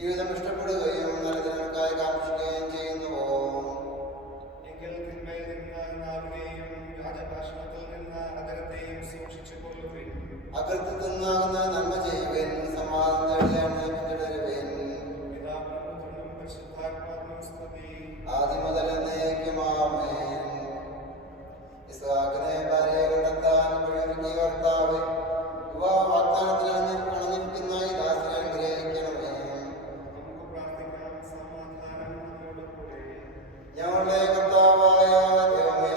ജീവിതം ഇഷ്ടപ്പെടുകയും നല്ലതിനൊക്കെയായി കാക്ഷിക്കുകയും ചെയ്യുന്നുവോ? എങ്കിൽ തിന്മയിൽ നിന്ന് നാവിനെയും രാജഭാഷണത്തിൽ നിന്ന് അകരത്തെയും സൂക്ഷിച്ചുകൊള്ളുവിൻ. അകൃത്യത്തിൽ നിന്നാകുന്ന നന്മ ചെയ്യുവിൻ, സമാധാനം പിന്തുടരുവിൻ. പിതാവിനും പരിശുദ്ധാത്മാവിനും സ്തുതി. ആദ്യം മുതൽ എന്നേക്കും ആമേൻ. ഇസ്ഹാക്കിനെ ഭാര്യയെ കണ്ടെത്താൻ വഴിയൊരുക്കിയ കർത്താവേ, വാഗ്ദാനത്തിൽ അണഞ്ഞിരിക്കുന്ന ഈ ദാസനെ അനുഗ്രഹിക്കണമേ. ഞങ്ങളുടെ കർത്താവായ ദൈവമേ,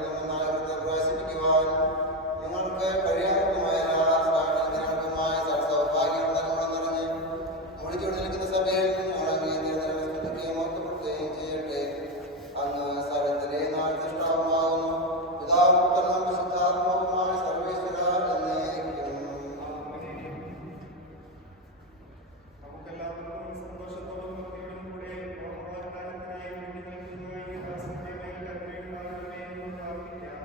ഞങ്ങളെ പ്രവേശിപ്പിക്കുവാൻ ഞങ്ങൾക്ക് കഴിയാത്തതുമായ സാഹചര്യങ്ങൾക്കുമായ സൗഭാഗ്യം നിറഞ്ഞ് നമ്മുടെ ചുവട് നിൽക്കുന്ന സഭയിൽ ഞങ്ങളെ മോർത്തപ്പെടുത്തുകയും ചെയ്യട്ടെ. അന്ന് സ്ഥലത്തിലെ നാൾ സൃഷ്ടാവുമാകുന്നു പിതാവും പുത്രനും പരിശുദ്ധാത്മാവുമായ സർവേശ്വര എന്നേക്കും. നമുക്കെല്ലാവർക്കും സന്തോഷത്തോടും ഭക്തിയോടും കൂടെ വാഗ്ദാനത്തിനായി വേണ്ടി നിൽക്കുന്ന ഈ ദാസന്റെ മേൽ കരുണയുണ്ടാകണമേ എന്ന് പ്രാർത്ഥിക്കാം.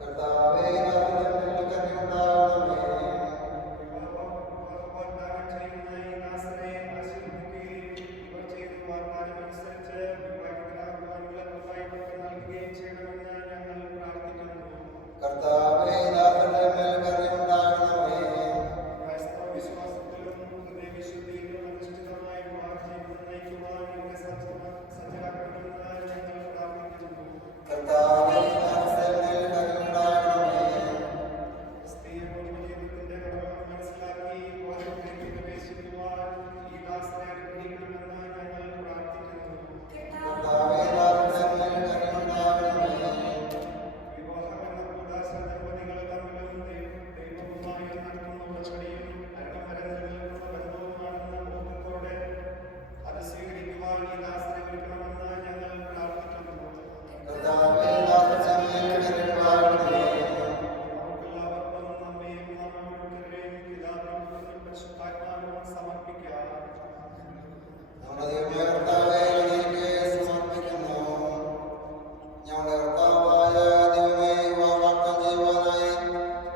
കർത്താവേ, ദാസന്റെ കരുണയുണ്ടാകണമേ. വാഗ്ദാനം ചെയ്യുന്ന ഈ ദാസനെ ആശീർവദിക്കുകയും ഇവർ ചെയ്ത വാഗ്ദാനമനുസരിച്ച് വിവാഹിതരാകുവാനുള്ള കൃപ നൽകുകയും ചെയ്യണമെന്ന് ഞങ്ങൾ പ്രാർത്ഥിക്കുന്നു. കർത്താവേ, ദാസന്റെ മേൽ കരുണയുണ്ടാകണമേ. ക്രൈസ്തവ വിശ്വാസത്തിലും ഹൃദയവിശുദ്ധിയിലും അധിഷ്ഠിതമായ വിവാഹജീവിതം നയിക്കുവാൻ ഇവരെ സജ്ജരാക്കണമെന്ന് ഞങ്ങൾ പ്രാർത്ഥിക്കുന്നു. കർത്താവേ, ദാസന്റെ മേൽ കരുണയുണ്ടാകണമേ. ക്രിസ്തീയ കുടുംബജീവിതത്തിന്റെ ഘടകങ്ങൾ മനസ്സിലാക്കി വിവാഹത്തിലേക്ക് പ്രവേശിക്കുവാൻ ഈ ദാസനെ അനുഗ്രഹിക്കണമെന്ന് ഞങ്ങൾ പ്രാർത്ഥിക്കുന്നു. കർത്താവേ, ദാസന്റെ മേൽ കരുണയുണ്ടാകണമേ. വിവാഹമെന്ന കൂദാശ ദമ്പതികൾ തമ്മിലും ദൈവവുമായി നടത്തുന്ന ഉടമ്പടിയും മരണം വരെ നിലനിൽക്കുന്ന ബന്ധവുമാണെന്ന ബോധത്തോടെ അത് സ്വീകരിക്കുവാൻ ഈ ദാസനെ ഒരുക്കണമെന്ന് ഞങ്ങൾ പ്രാർത്ഥിക്കുന്നു. കർത്താവേ, ദാസന്റെ മേൽ കരുണയുണ്ടാകണമേ. നമുക്കെല്ലാവർക്കും നമ്മയും നാം ഓരോരുത്തരെയും പിതാവിനും പുത്രനും പരിശുദ്ധാത്മാവിനും സമർപ്പിക്കാം. നമ്മുടെ ദൈവമായ കർത്താവേ, അങ്ങേക്ക് സമർപ്പിക്കുന്നു. ഞങ്ങളുടെ കർത്താവായ ദൈവമേ, വാഗ്ദാനം ചെയ്യുവാനായി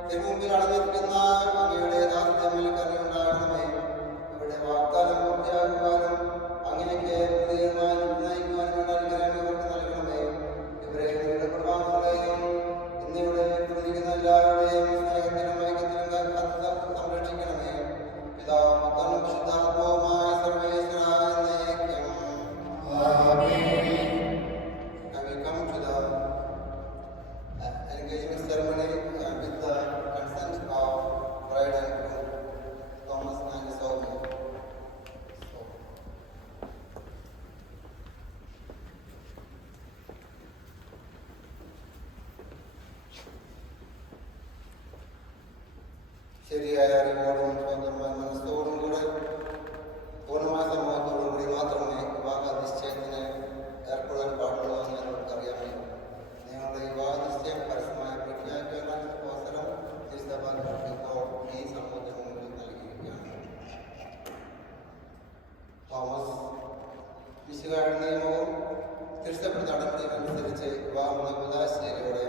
തിരുമുമ്പിൽ അടഞ്ഞിരിക്കുന്ന അങ്ങയുടെ ദാസന്റെ മേൽ കരുണയുണ്ടാകണമേ. ഇവിടെ വാഗ്ദാനം പൂർത്തിയാക്കുവാനും അങ്ങേക്ക് പ്രതീകമായി നയിക്കുവാനും വേണ്ട അനുഗ്രഹം ഇവർക്ക് നൽകണമേ. ഇവരെ ഇവരുടെ കുടുംബാംഗങ്ങളെയും ഇന്നിവിടെ കുടിയിരിക്കുന്ന എല്ലാവരുടെയും സ്നേഹത്തിലും ഐക്യത്തിലും കാത്ത് സംരക്ഷിക്കണമേ. പിതാവും പുത്രനും പരിശുദ്ധാത്മാവുമായ സർവേശ്വര എന്നേക്കും. Now we come to the engagement ceremony with the consent of bride and groom, Thomas and Sophie. ശരിയായ അറിവോടും സ്വന്തമായ മനസ്സോടും കൂടെ പൂർണ്ണമായ സമൂഹത്തോടും കൂടി മാത്രമേ വിവാഹ നിശ്ചയത്തിന് ഏർപ്പെടാൻ പാടുള്ളൂ എന്ന് നമുക്കറിയാമേ. നിങ്ങളുടെ വിവാഹ നിശ്ചയം പരസ്യമായി പ്രഖ്യാപിക്കാനുള്ള അവസരം ഈ സഭ ഇപ്പോൾ ഈ സമൂഹത്തിന് മുമ്പിൽ നൽകിയിരിക്കുകയാണ്. തോമസ് വിശുകാരുടെ നിയമവും തിരുത്തപ്പെട്ട നടപടി അനുസരിച്ച് വിവാഹമുള്ള ഉദാശയിലൂടെ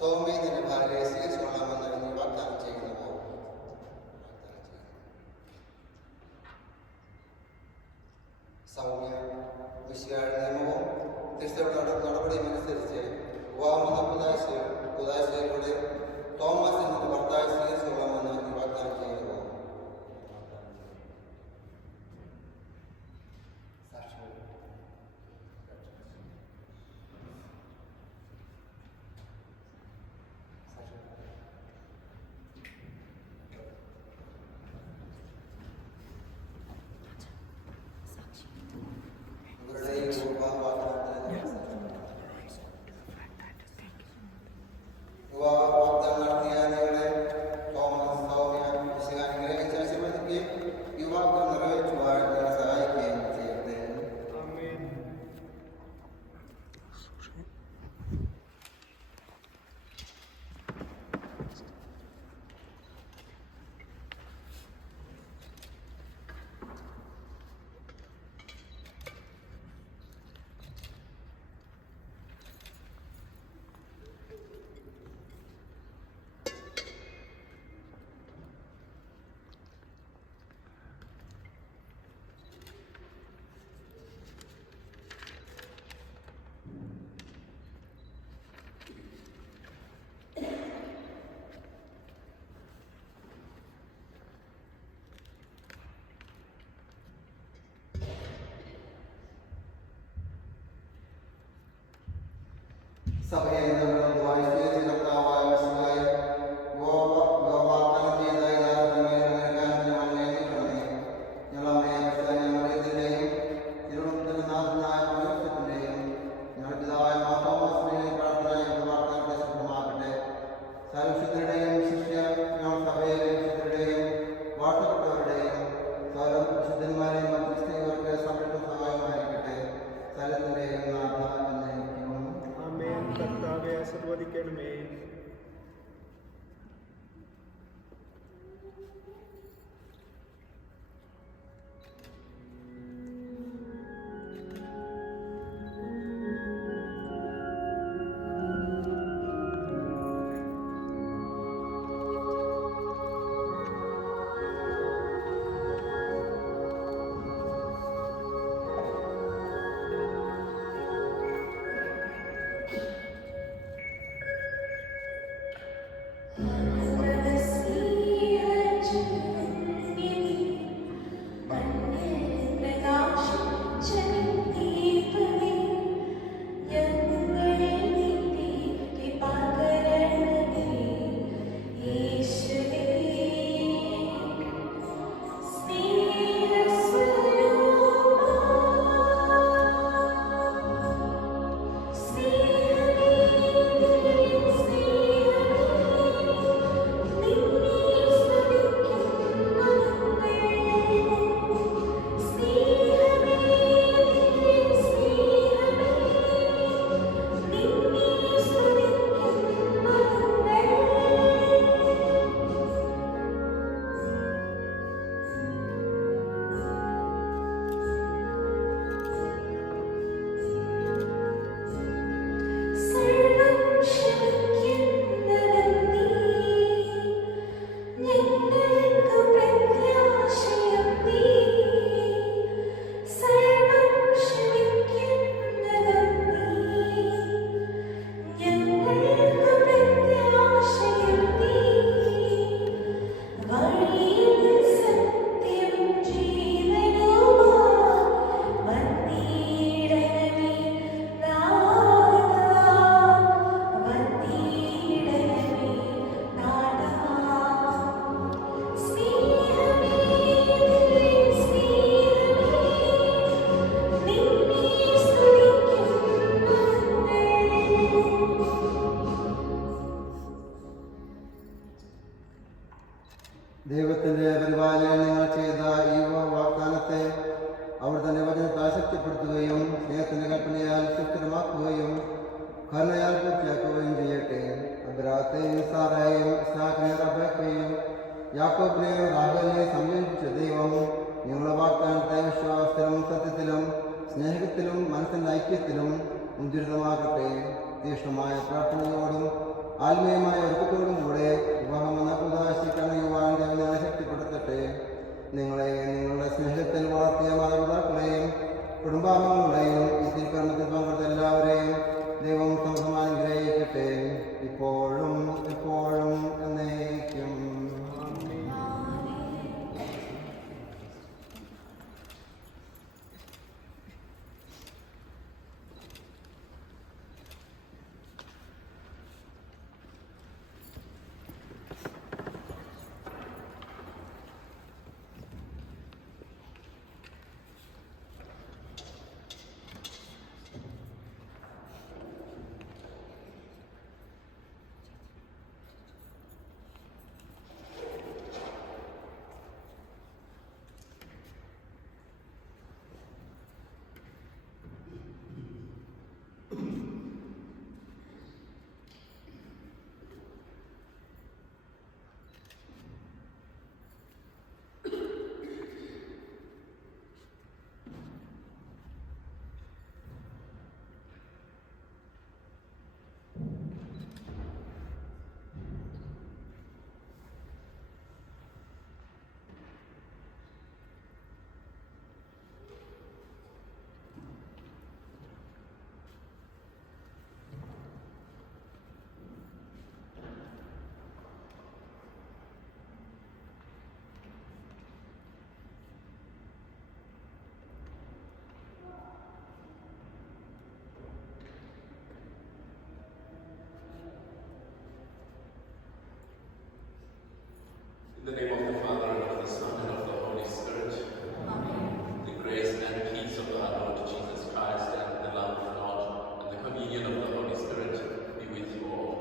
സൗമ്യ നിന്റെ ഭാര്യയെ സ്വീകരിച്ചുകൊള്ളാമെന്ന് നീ വാഗ്ദാനം ചെയ്യുന്നുവോ? സർവശുദ്ധരുടെയും ശിഷ്യ സഭയിലെ വിശുദ്ധരുടെയും വാഴ്ത്തപ്പെട്ടവരുടെയും സകല വിശുദ്ധന്മാരെയും മധ്യസ്ഥർക്ക് സമൃദ്ധ സഹായമായിരിക്കട്ടെ. സ്ഥലത്തിന്റെയും നാഥ എന്നേക്കും. ആമേൻ. കർത്താവേ ആശീർവദിക്കണമേ. ദൈവത്തിന്റെ പരിപാലനം നിങ്ങൾ ചെയ്ത ഈ വാഗ്ദാനത്തെ അവർ തന്നെ വചനത്താൽ ശക്തിപ്പെടുത്തുകയും സ്നേഹത്തിന്റെ കൽപ്പനയാൽ സുസ്ഥിരമാക്കുകയും കരുണയാൽ പൂർത്തിയാക്കുകയും ചെയ്യട്ടെ. അബ്രാഹത്തെയും സാറയെയും ഇസ്ഹാക്കിനെ റബ്ബേക്കയെയും യാക്കോബിനെയും റാഹേലിനെയും സംയോജിപ്പിച്ച ദൈവം നിങ്ങളുടെ വാഗ്ദാനത്തെ വിശ്വാസത്തിലും സത്യത്തിലും സ്നേഹത്തിലും മനസ്സിൻ്റെ ഐക്യത്തിലും മുൻചരിതമാകട്ടെ. തീക്ഷ്ണമായ പ്രാർത്ഥനയോടും ആത്മീയമായ ഒരുക്കത്തോടും കൂടെ വിവാഹമെന്ന ഉദാശി കണയുവാൻ ദൈവനെ ശക്തിപ്പെടുത്തട്ടെ. നിങ്ങളെ നിങ്ങളുടെ സ്നേഹത്തിൽ വളർത്തിയ മാതാപിതാക്കളെയും കുടുംബാംഗങ്ങളെയും ഈ തിരുക്കർമ്മത്തിൽ പങ്കെടുത്ത എല്ലാവരെയും ദൈവം സമൃദ്ധമായി അനുഗ്രഹിക്കട്ടെ, ഇപ്പോഴും എപ്പോഴും എന്നേക്കും. In the name of the Father, and of the Son, and of the Holy Spirit. Amen. The grace and peace of our Lord Jesus Christ, and the love of God, and the communion of the Holy Spirit be with you all.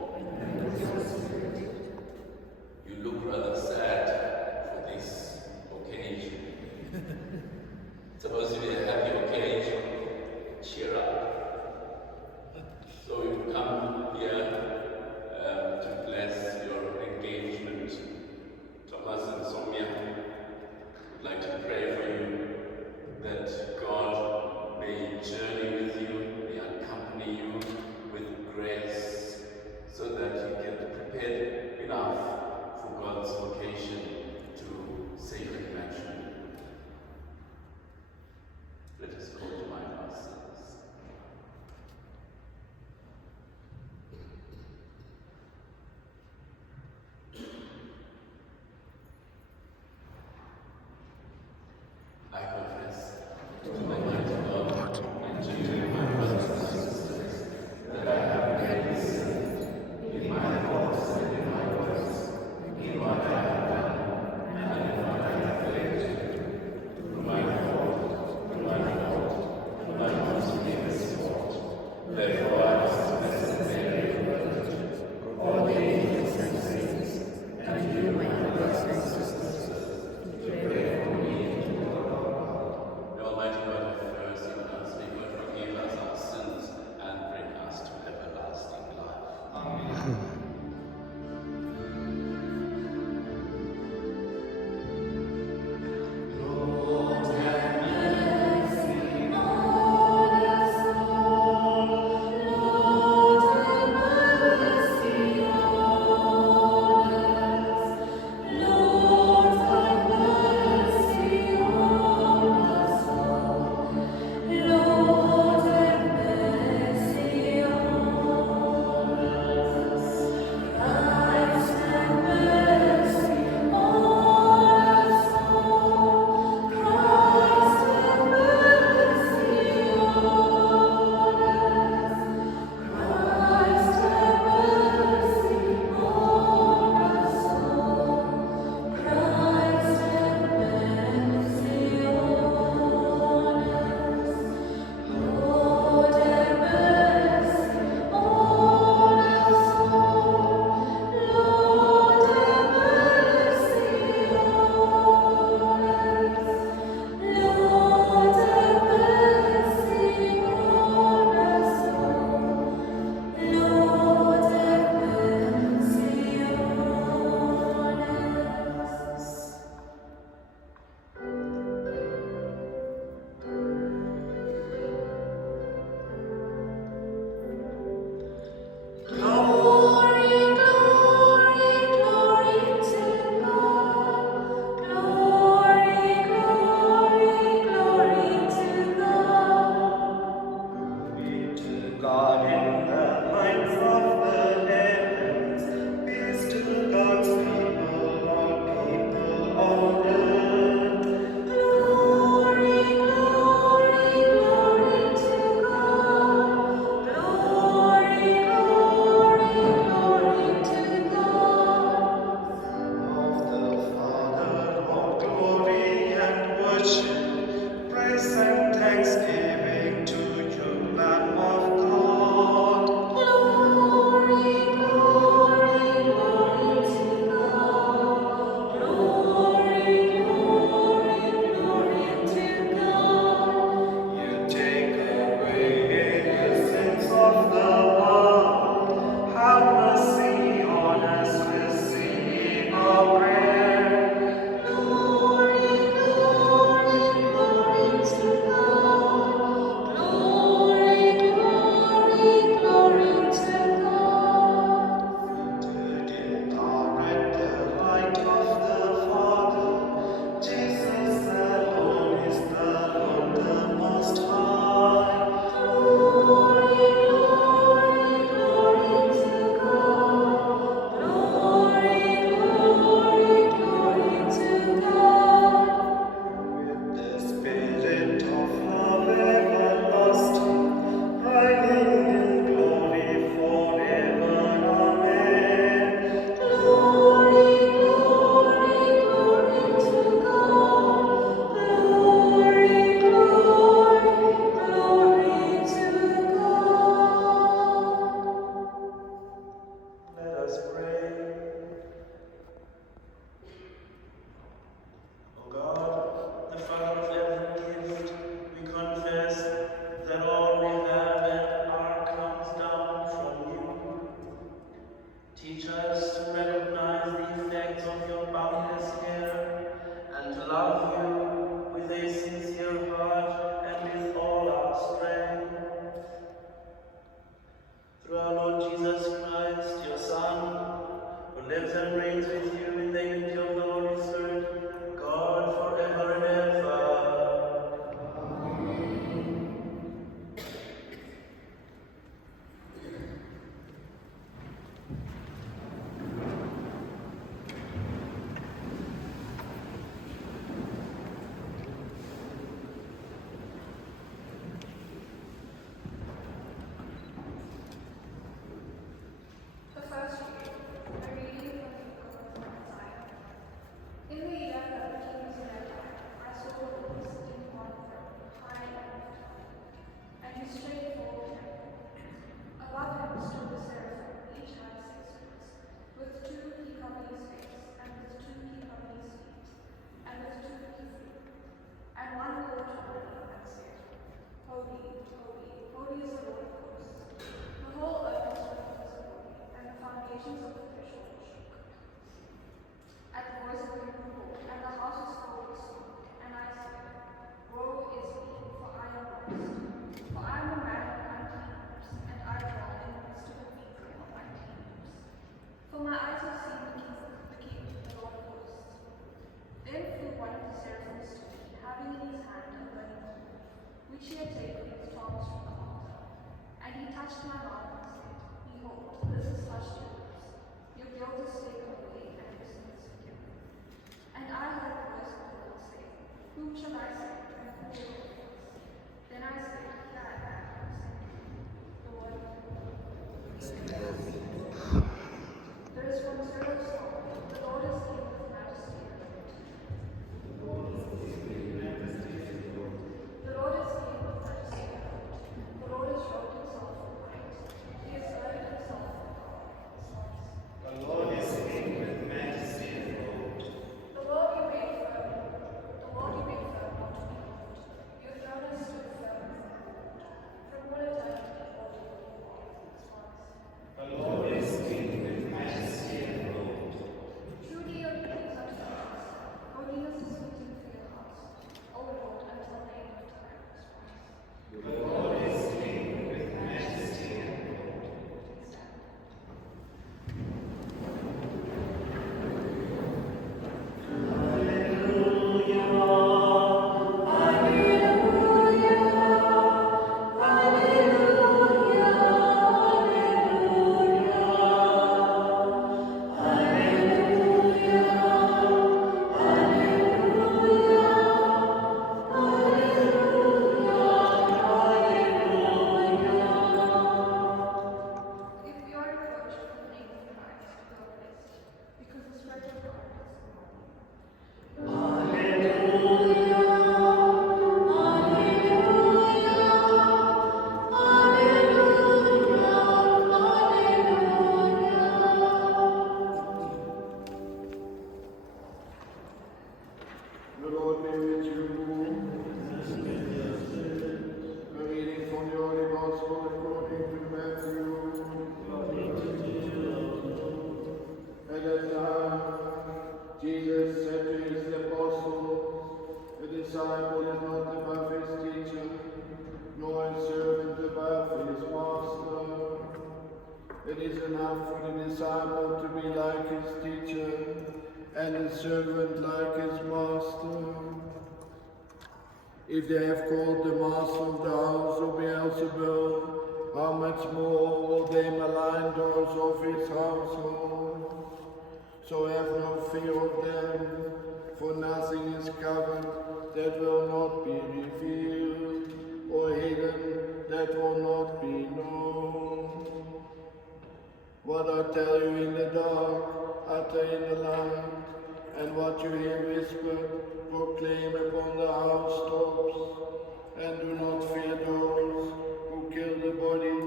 us to recognize the effects of your boundless care and to love you with a sincere heart and with all our strength. Through our Lord Jesus Christ, your Son, who lives and reigns with you in the unity of the Holy Spirit, God forever and ever. The first reading, a reading from the book of Isaiah. In the year that the king Zedekiah, I saw the Lord sitting upon a throne, high and lifted up, and his train filled the temple. Above him stood the seraphim, each had 6 wings. With 2 he covered his face, and with 2 he covered his feet, and with 2 he flew. And one called to another and said, Holy, holy, holy is the Lord of hosts. The whole earth is full of his glory, and the foundations of the threshold shook. At the voice of him who called, and the house was full with smoke. And I said, Woe is me, for I am lost. For I am a man of unclean lips, and I dwell in the midst of a people of unclean lips. For my eyes have seen the King, the Lord of hosts. Then flew one of the seraphims to me, having in his hand a burning coal, which he had taken with tongs from the altar. And he touched my mouth and said, Behold, this is touched your lips. Your guilt is taken away, and your sin is forgiven. And I heard the voice of the Lord say, Whom shall I send, and who will go for us? Then I said, Here I am, send me. The word of the Lord. The responsorial song, the Lord is King with majesty and authority. The Lord is King with majesty and authority. The Lord has robed himself in light. He has girded himself with power. The Lord is King with majesty and authority. The Lord you made firm, not to be moved. Your throne has stood firm and firm. From all eternity, all you are. The Lord is King with majesty and authority. Truly your deeds are justice. Holiness is fitting for your house, O Lord, until the end of time. The Lord is King with majesty and authority. If you are reproached for the name of Christ, you are blessed, because the Spirit of God is upon you. The Lord be with you. A reading from the Holy Gospel according to Matthew. At that time, Jesus said to his apostles, "A disciple is not above his teacher, nor a servant above his master. It is enough for the disciple to be like his teacher, and the servant like his master. If they have called the master of the house of Beelzebul, how much more will they malign those of his household? So have no fear of them, for nothing is covered that will not be revealed, or hidden that will not be known. What I tell you in the dark, utter in the light, and what you hear whispered, proclaim upon the housetops. And do not fear those who kill the body,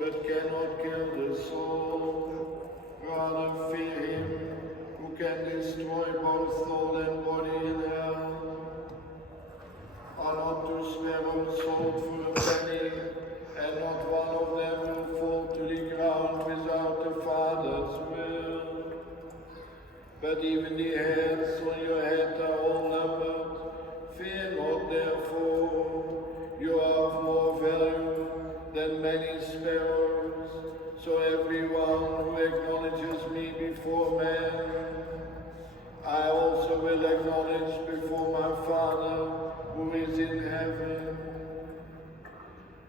but cannot kill the soul. Rather fear him who can destroy both soul and body in hell. Are not 2 sparrows sold for a penny, and not one of them will fall to the ground without the Father's will? but even the hairs on your head are all numbered. Fear not, therefore, you are of more value than many sparrows. So everyone who acknowledges me before men, I also will acknowledge before my Father who is in heaven.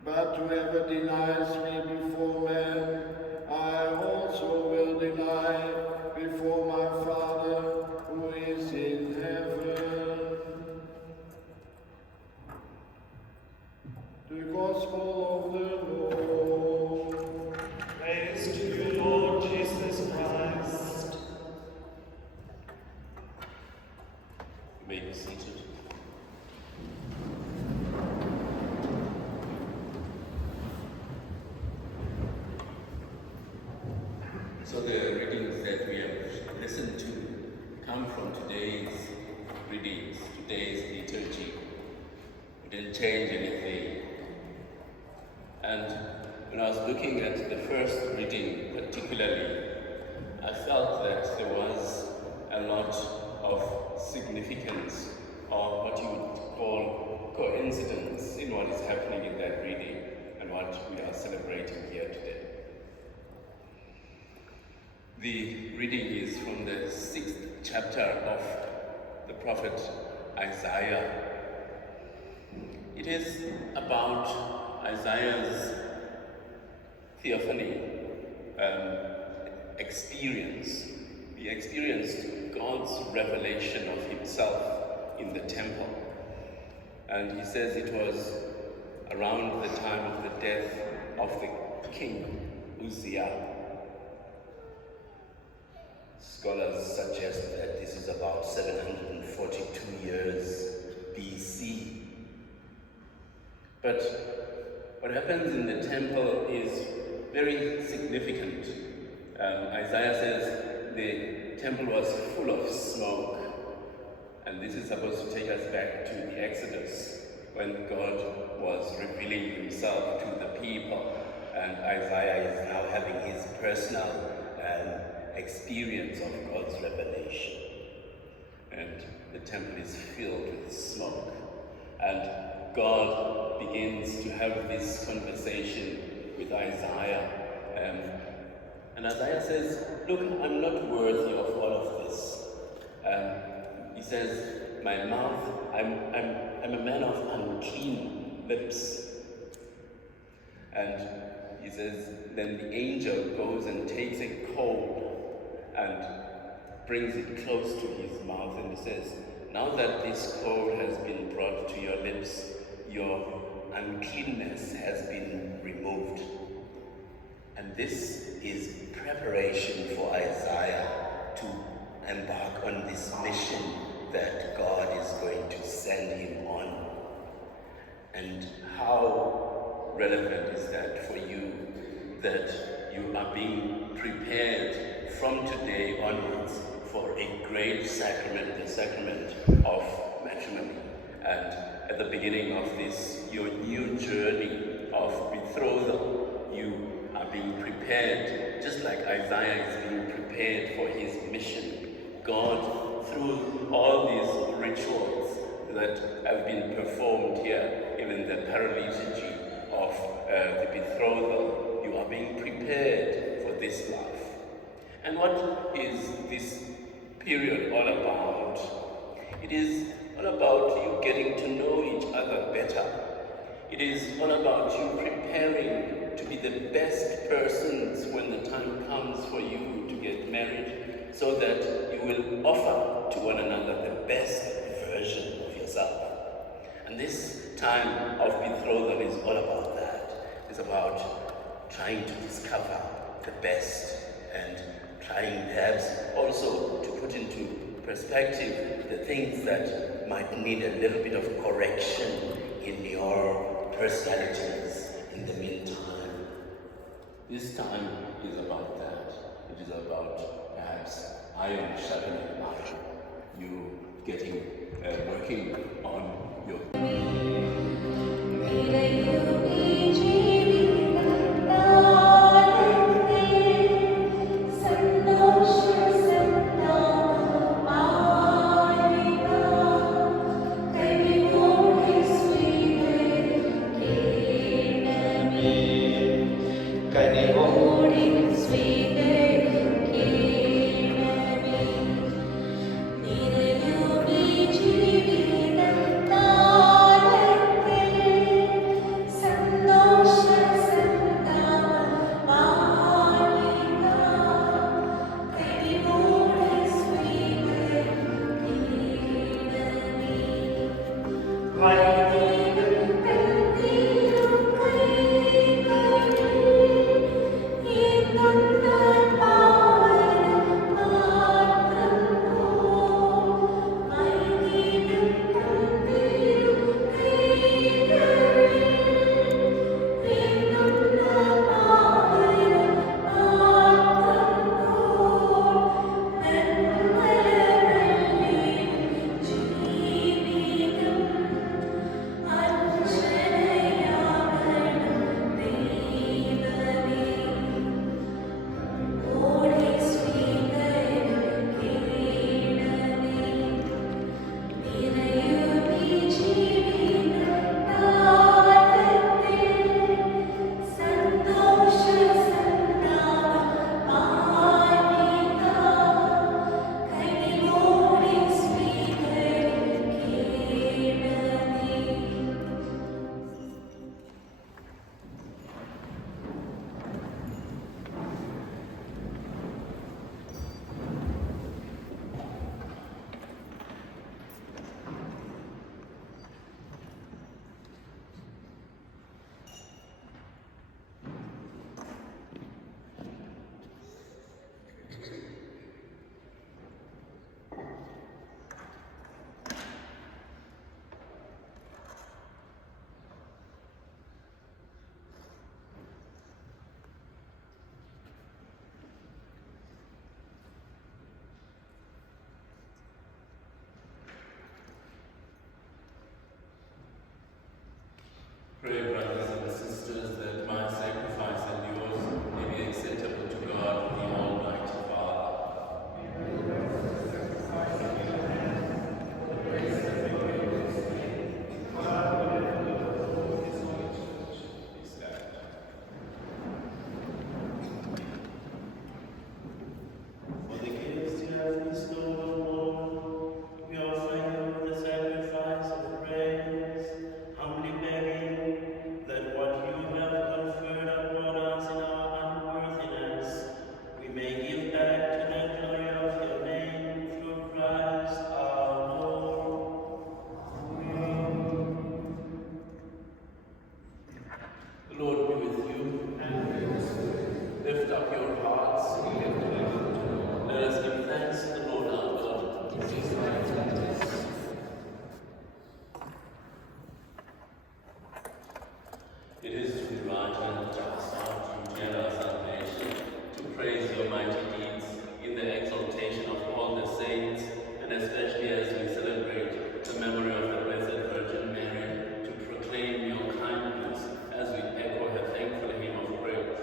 But whoever denies me before men, I also will deny before my Father who is in heaven. The Gospel of the Lord. Praise to you, Lord Jesus Christ. You may be seated. So the readings that we have listened to come from today's readings, today's liturgy. We didn't change anything. And when I was looking at the first reading particularly, I felt that there was a lot of significance, or what you would call coincidence, in what is happening in that reading and what we are celebrating here today. The reading is from the 6th chapter of the prophet Isaiah. It is about Isaiah's theophany experience. He experienced God's revelation of himself in the temple. And he says it was around the time of the death of the king Uzziah. Scholars suggest that this is about 742 years BC. But what happens in the temple is very significant. Isaiah says the temple was full of smoke. And this is supposed to take us back to the Exodus, when God was revealing himself to the people. And Isaiah is now having his personal experience of God's revelation. And the temple is filled with smoke. And God begins to have this conversation with Isaiah. And Isaiah says, look, I'm not worthy of all of this. He says, my mouth, I'm a man of unclean lips. And he says, then the angel goes and takes a coal and brings it close to his mouth, and he says, now that this coal has been brought to your lips, your uncleanness has been removed. And this is preparation for Isaiah to embark on this mission that God is going to send him on. And how relevant is that for you, that you are being prepared from today onwards for a great sacrament, the sacrament of matrimony. And at the beginning of this, your new journey of betrothal, you are being prepared, just like Isaiah is being prepared for his mission. God, through all these rituals that have been performed here, even the paraliturgy of the betrothal, you are being prepared for this life. And what is this period all about? It is all about you getting to know each other better. It is all about you preparing to be the best persons when the time comes for you to get married, so that you will offer to one another the best version of yourself. And this time of betrothal is all about that. It's about trying to discover the best and trying perhaps also to put into perspective the things that might need a little bit of correction in your personalities in the meantime. This time is about that. It is about perhaps iron sharpening iron. You getting, working on your... Santo Pray, brothers and sisters, that my sacrifice and yours may be acceptable to God, the Almighty Father. For the gifts you have bestowed, O Lord, we offer you the sacrifice of praise, humbly begging that what you have conferred upon us in our unworthiness, we may give back to the glory of your name through Christ our Lord. The Lord be with you. Lift up your hearts. Let us give thanks to the Lord our God. It is to right and just to share our salvation, to praise your mighty deeds in the exaltation of all the saints, and especially as we celebrate the memory of the Blessed Virgin Mary, to proclaim your kindness as we echo her thankful hymn of praise.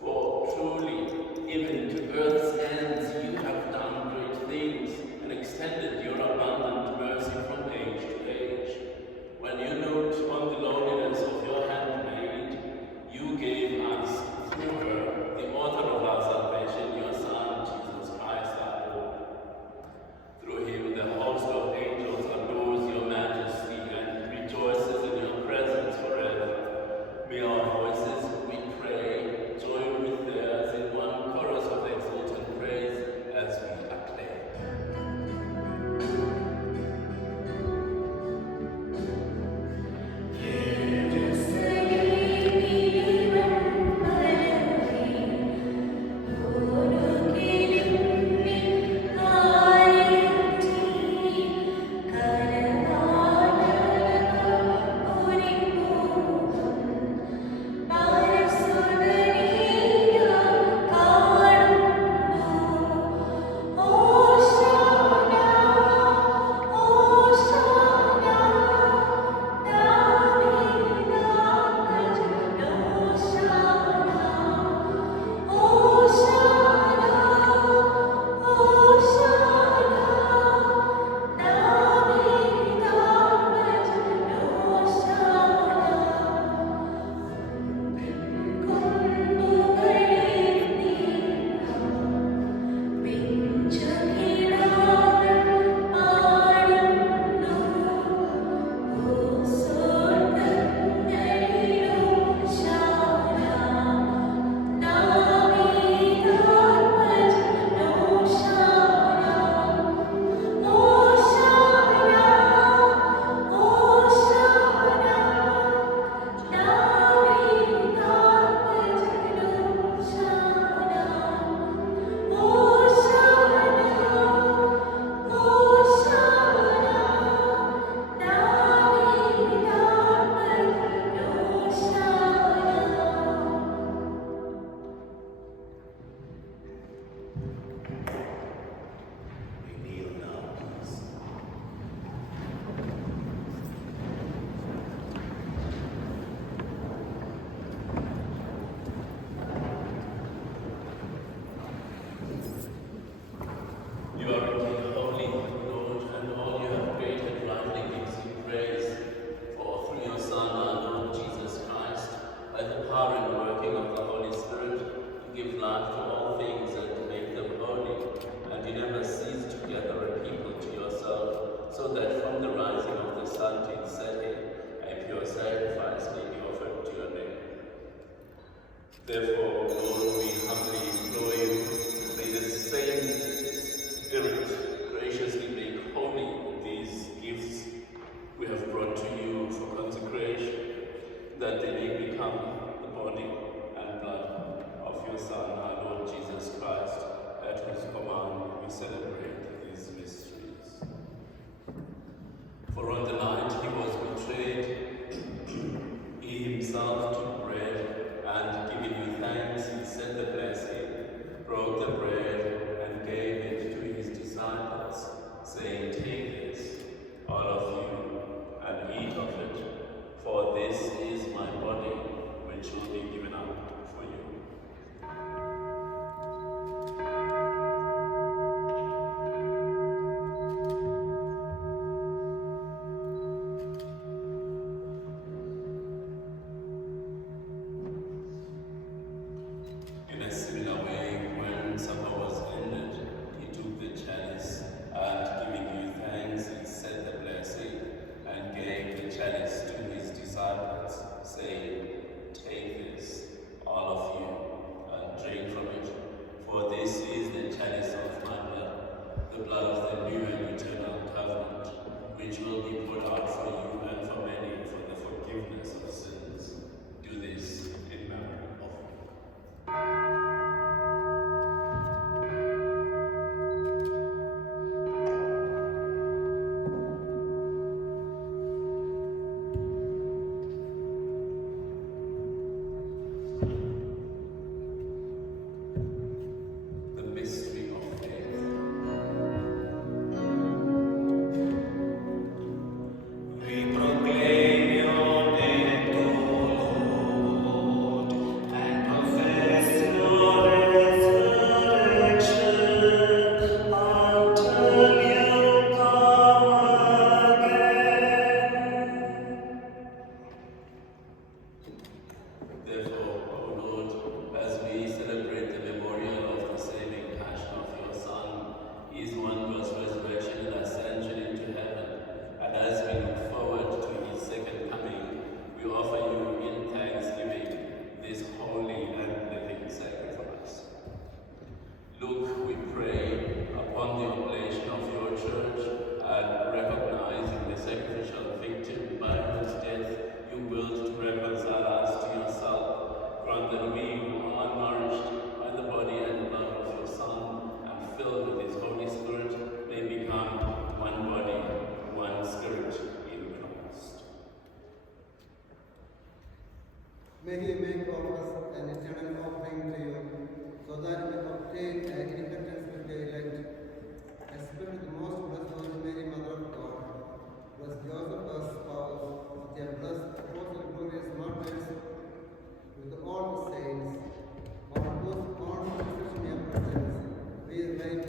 For truly, even to earth's ends, you have done great things and extended your abundant mercy from age to age. When you looked on the lowliness of your handmaid, you gave us, through her, the author of our salvation, your Son, Jesus Christ our Lord. Through him, the host of angels adores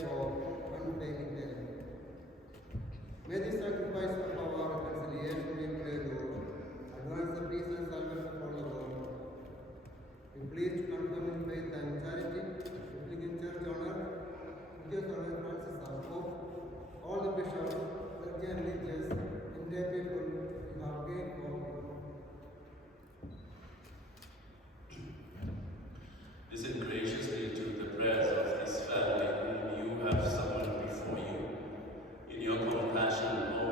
of unfailing help. May the sacrifice of our reconciliation we pray, Lord, advance the peace and salvation for the world. Be pleased to confirm in faith and charity, Anglican Church on earth, Lucius and Francis our Pope, all the bishops, clergy and religious, and their people you have gained for you. Listen graciously to the prayers of this family whom you have summoned before you. In your compassion, O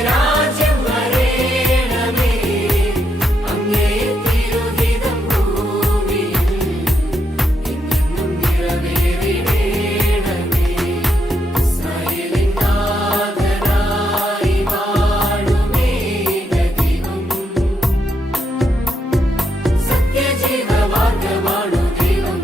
രാജ്യം വരേണമേ അങ്ങേ തിരുഹിതം ഭൂമിയിൽ എന്നെന്നും നിറവേറിടേണമേ ഇസ്രായേലിൻ നാഥനായി വാഴുമേക ദൈവം സത്യജീവമാർഗമാണു ദൈവം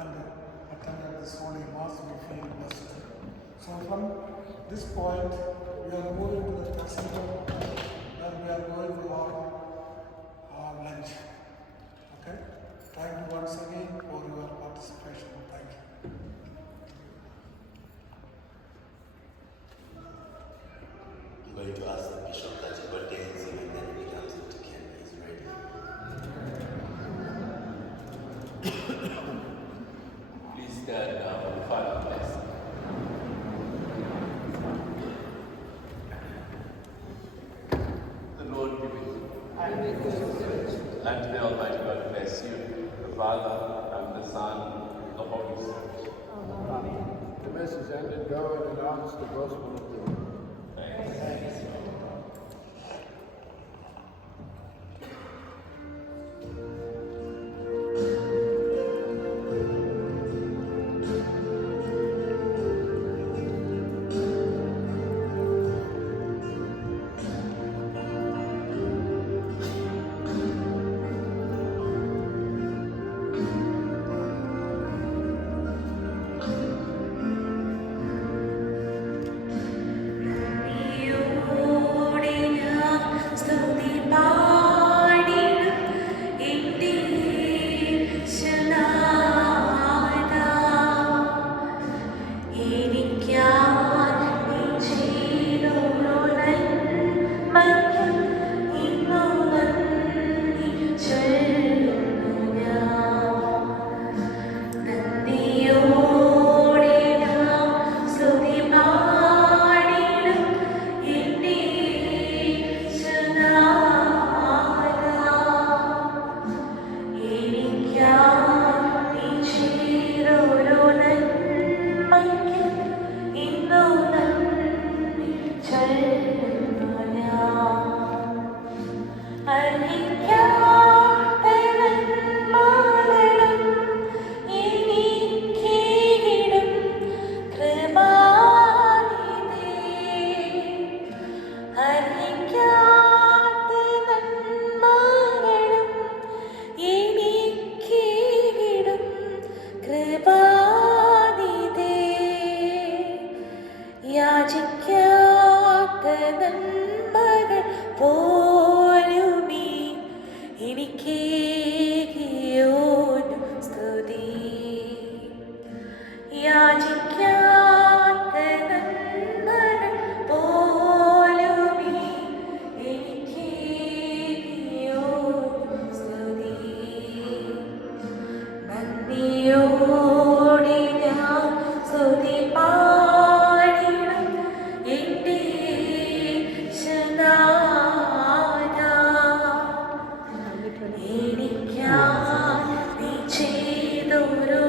and attended this holy mass, we feel blessed. So from this point, we are moving to the Cathedral where we are going to our lunch. Okay? Thank you once again for your participation. Thank you. I'm going to ask the bishop that he ordains him and then he comes into Ken. He's ready. Please stand now for the final blessing. The Lord be with you. And may Almighty God bless you, the Father, and the Son, and the Holy Spirit. The message ended. Go and announce the gospel of the Lord. Thanks. എനിക്കായി നീ ചെയ്തൊരു